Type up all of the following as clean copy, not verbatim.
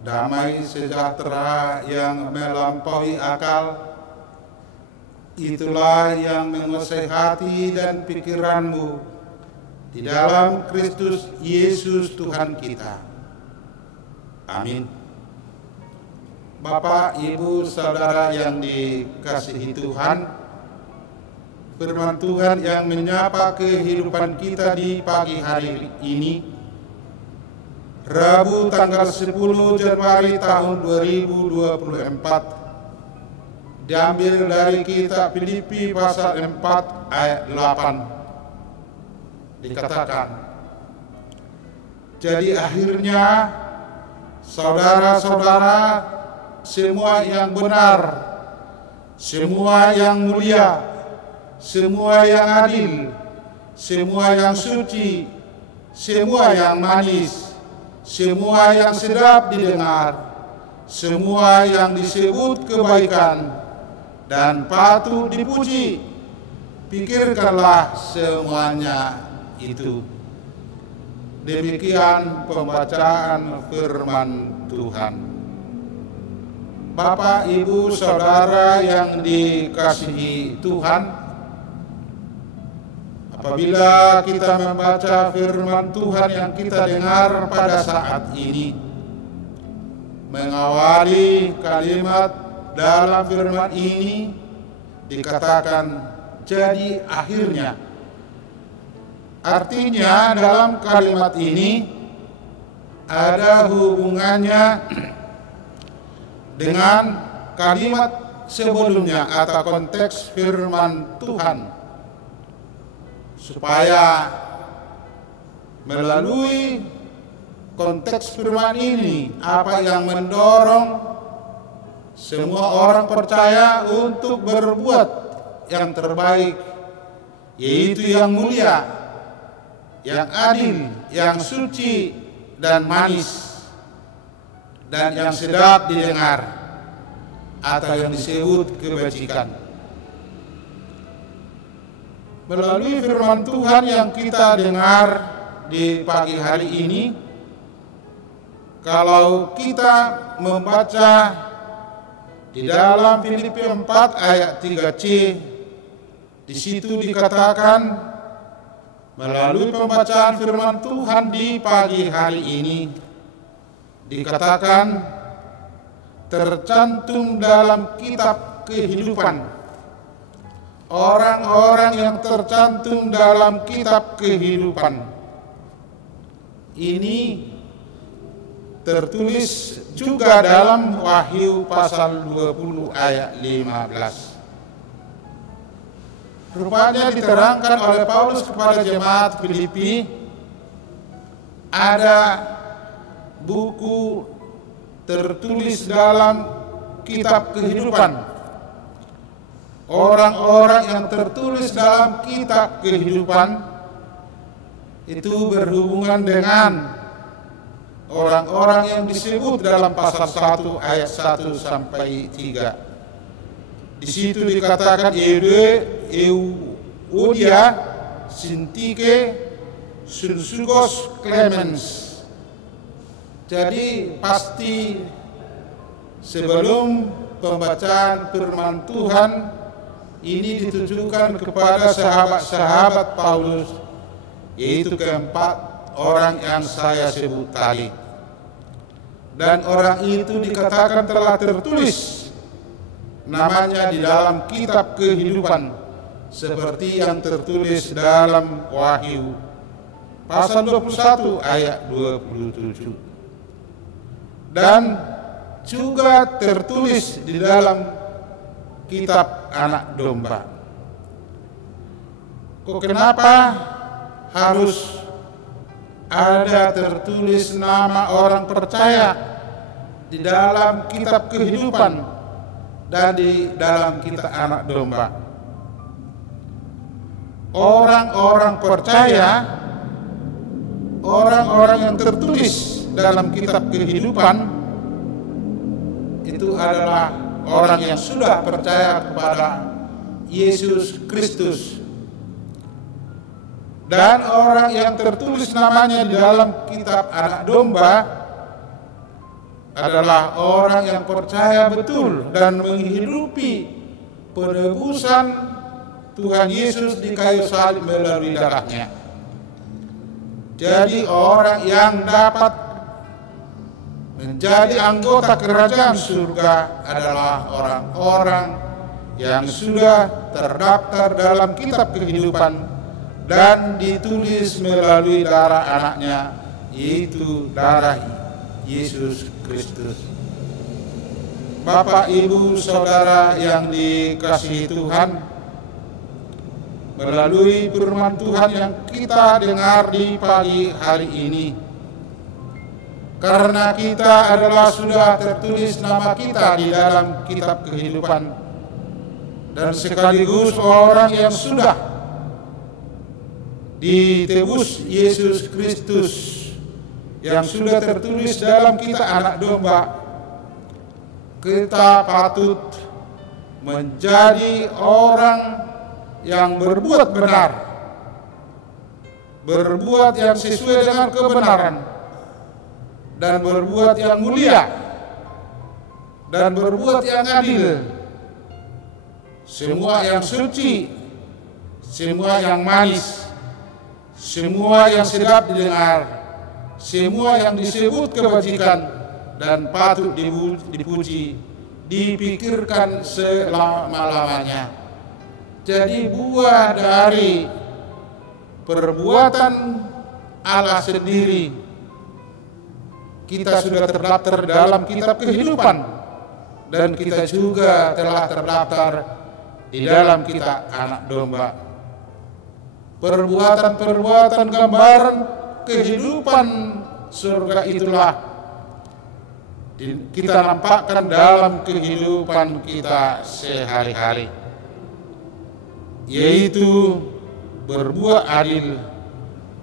damai sejahtera yang melampaui akal, itulah yang menguasai hati dan pikiranmu di dalam Kristus Yesus Tuhan kita. Amin. Bapak, Ibu, Saudara yang dikasihi Tuhan, firman Tuhan yang menyapa kehidupan kita di pagi hari ini, Rabu tanggal 10 Januari tahun 2024, diambil dari kitab Filipi pasal 4 ayat 8. Dikatakan, jadi akhirnya saudara-saudara, semua yang benar, semua yang mulia, semua yang adil, semua yang suci, semua yang manis, semua yang sedap didengar, semua yang disebut kebaikan dan patut dipuji, pikirkanlah semuanya itu. Demikian pembacaan firman Tuhan. Bapak, Ibu, Saudara yang dikasihi Tuhan, apabila kita membaca firman Tuhan yang kita dengar pada saat ini, mengawali kalimat dalam firman ini dikatakan, jadi akhirnya. Artinya dalam kalimat ini ada hubungannya dengan kalimat sebelumnya atau konteks firman Tuhan, supaya melalui konteks firman ini apa yang mendorong semua orang percaya untuk berbuat yang terbaik, yaitu yang mulia, yang adil, yang suci dan manis, dan yang sedap didengar atau yang disebut kebajikan. Melalui firman Tuhan yang kita dengar di pagi hari ini, kalau kita membaca di dalam Filipi 4 ayat 3c, di situ dikatakan, melalui pembacaan firman Tuhan di pagi hari ini, dikatakan tercantum dalam kitab kehidupan. Orang-orang yang tercantum dalam kitab kehidupan ini tertulis juga dalam Wahyu pasal 20 ayat 15. Rupanya diterangkan oleh Paulus kepada jemaat Filipi, ada buku tertulis dalam kitab kehidupan. Orang-orang yang tertulis dalam kitab kehidupan itu berhubungan dengan orang-orang yang disebut dalam pasal 1 ayat 1 sampai 3. Di situ dikatakan Euodia, Sintike, Sunsugos, Clemens. Jadi pasti sebelum pembacaan firman Tuhan ini ditujukan kepada sahabat-sahabat Paulus, yaitu keempat orang yang saya sebut tadi. Dan orang itu dikatakan telah tertulis namanya di dalam kitab kehidupan, seperti yang tertulis dalam Wahyu pasal 21 ayat 27. Dan juga tertulis di dalam kitab Anak Domba. Kenapa harus ada tertulis nama orang percaya di dalam kitab kehidupan dan di dalam kitab Anak Domba? Orang-orang percaya, orang-orang yang tertulis dalam kitab kehidupan itu adalah orang yang sudah percaya kepada Yesus Kristus. Dan orang yang tertulis namanya di dalam kitab Anak Domba adalah orang yang percaya betul dan menghidupi penebusan Tuhan Yesus di kayu salib melalui darahnya. Jadi orang yang dapat menjadi anggota kerajaan surga adalah orang-orang yang sudah terdaftar dalam kitab kehidupan dan ditulis melalui darah anaknya, yaitu darah Yesus Kristus. Bapak, Ibu, Saudara yang dikasihi Tuhan, melalui firman Tuhan yang kita dengar di pagi hari ini, karena kita adalah sudah tertulis nama kita di dalam kitab kehidupan, dan sekaligus orang yang sudah ditebus Yesus Kristus, yang sudah tertulis dalam kitab anak domba, kita patut menjadi orang yang berbuat benar, berbuat yang sesuai dengan kebenaran, dan berbuat yang mulia, dan berbuat yang adil, semua yang suci, semua yang manis, semua yang sedap didengar, semua yang disebut kebajikan dan patut dipuji, dipikirkan selama-lamanya. Jadi buah dari perbuatan Allah sendiri, kita sudah terdaftar dalam kitab kehidupan, dan kita juga telah terdaftar di dalam kitab anak domba. Perbuatan-perbuatan gambaran kehidupan surga itulah kita nampakkan dalam kehidupan kita sehari-hari, yaitu berbuat adil,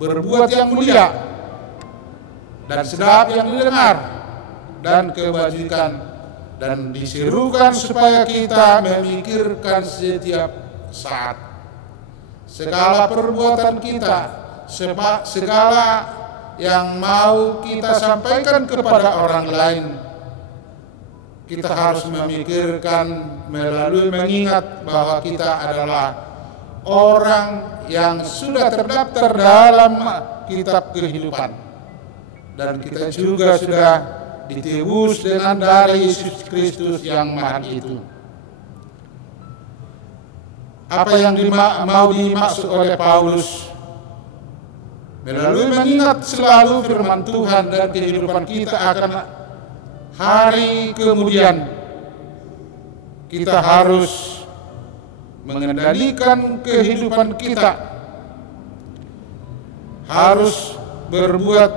berbuat yang mulia, dan sedap yang didengar, dan kebajikan, dan diserukan supaya kita memikirkan setiap saat segala perbuatan kita, segala yang mau kita sampaikan kepada orang lain. Kita harus memikirkan melalui mengingat bahwa kita adalah orang yang sudah terdaftar dalam kitab kehidupan, dan kita juga sudah ditebus dengan darah Yesus Kristus yang mahal itu. Apa yang mau dimaksud oleh Paulus? Melalui mengingat selalu firman Tuhan dan kehidupan kita akan hari kemudian, kita harus mengendalikan kehidupan kita, harus berbuat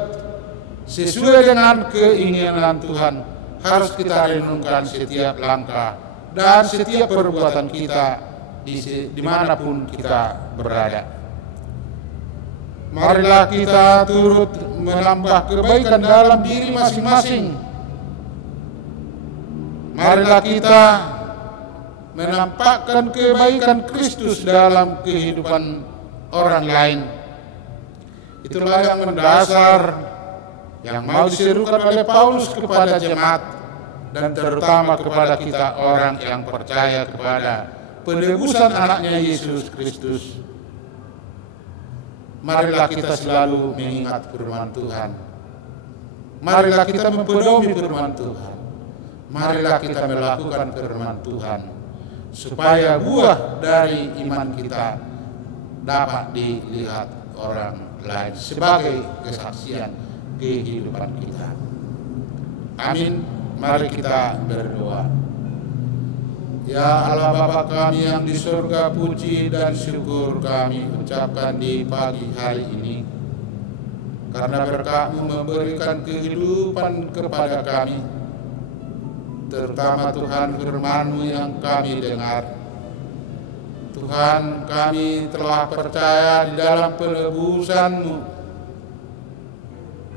sesuai dengan keinginan Tuhan, harus kita renungkan setiap langkah dan setiap perbuatan kita dimanapun kita berada. Marilah kita turut menambah kebaikan dalam diri masing-masing. Marilah kita menampakkan kebaikan Kristus dalam kehidupan orang lain. Itulah yang mendasar, yang mau diserukan oleh Paulus kepada jemaat, dan terutama kepada kita orang yang percaya kepada penebusan anaknya Yesus Kristus. Marilah kita selalu mengingat firman Tuhan. Marilah kita mempedomi firman Tuhan. Marilah kita melakukan firman Tuhan, supaya buah dari iman kita dapat dilihat orang lain sebagai kesaksian kehidupan kita. Amin. Mari kita berdoa. Ya Allah Bapa kami yang di surga, puji dan syukur kami ucapkan di pagi hari ini, karena berkat-Mu memberikan kehidupan kepada kami, terutama Tuhan firman-Mu yang kami dengar. Tuhan, kami telah percaya di dalam penebusan-Mu.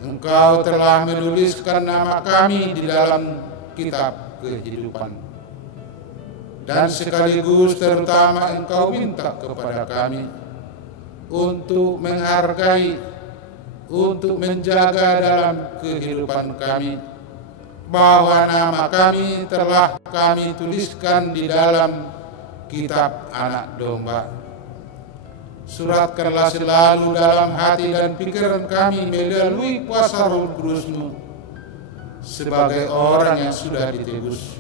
Engkau telah menuliskan nama kami di dalam kitab kehidupan. Dan sekaligus terutama Engkau minta kepada kami untuk menghargai, untuk menjaga dalam kehidupan kami bahwa nama kami telah kami tuliskan di dalam kitab Anak Domba. Suratkanlah selalu dalam hati dan pikiran kami melalui kuasa Roh Kudus-Mu sebagai orang yang sudah ditebus.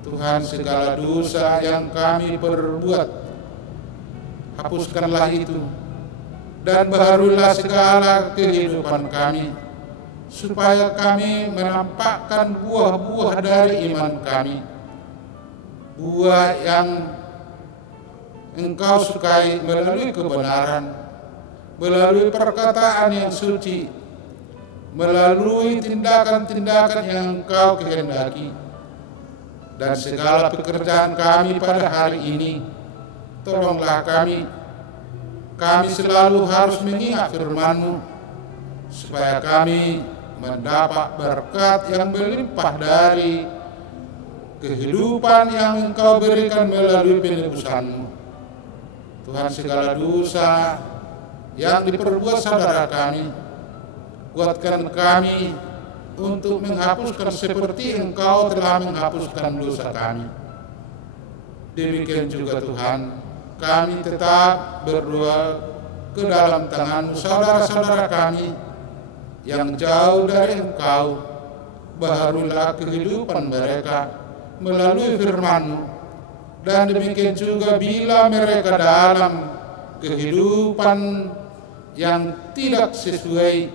Tuhan, segala dosa yang kami perbuat, hapuskanlah itu, dan baharulah segala kehidupan kami, supaya kami menampakkan buah-buah dari iman kami, buah yang Engkau sukai melalui kebenaran, melalui perkataan yang suci, melalui tindakan-tindakan yang Engkau kehendaki. Dan segala pekerjaan kami pada hari ini, tolonglah kami selalu harus mengingat firman-Mu, supaya kami mendapat berkat yang melimpah dari kehidupan yang Engkau berikan melalui penebusan-Mu. Tuhan, segala dosa yang diperbuat saudara kami, kuatkan kami untuk menghapuskan seperti Engkau telah menghapuskan dosa kami. Demikian juga Tuhan, kami tetap berdoa ke dalam tangan-Mu saudara-saudara kami yang jauh dari Engkau, baharulah kehidupan mereka melalui firman-Mu. Dan demikian juga bila mereka dalam kehidupan yang tidak sesuai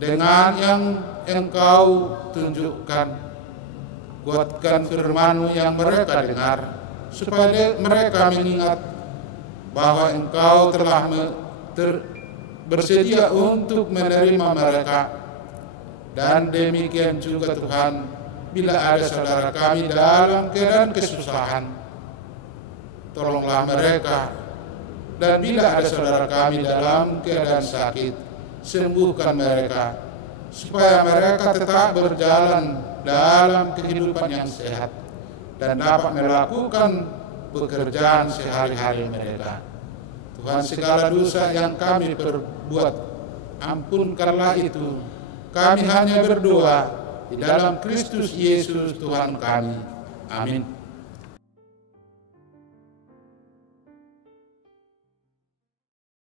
dengan yang Engkau tunjukkan, kuatkan firman-Mu yang mereka dengar, supaya mereka mengingat bahwa Engkau telah bersedia untuk menerima mereka. Dan demikian juga Tuhan, bila ada saudara kami dalam keadaan kesusahan, tolonglah mereka. Dan bila ada saudara kami dalam keadaan sakit, sembuhkan mereka, supaya mereka tetap berjalan dalam kehidupan yang sehat dan dapat melakukan pekerjaan sehari-hari mereka. Tuhan, segala dosa yang kami perbuat, ampunkanlah itu. Kami hanya berdoa di dalam Kristus Yesus Tuhan kami. Amin.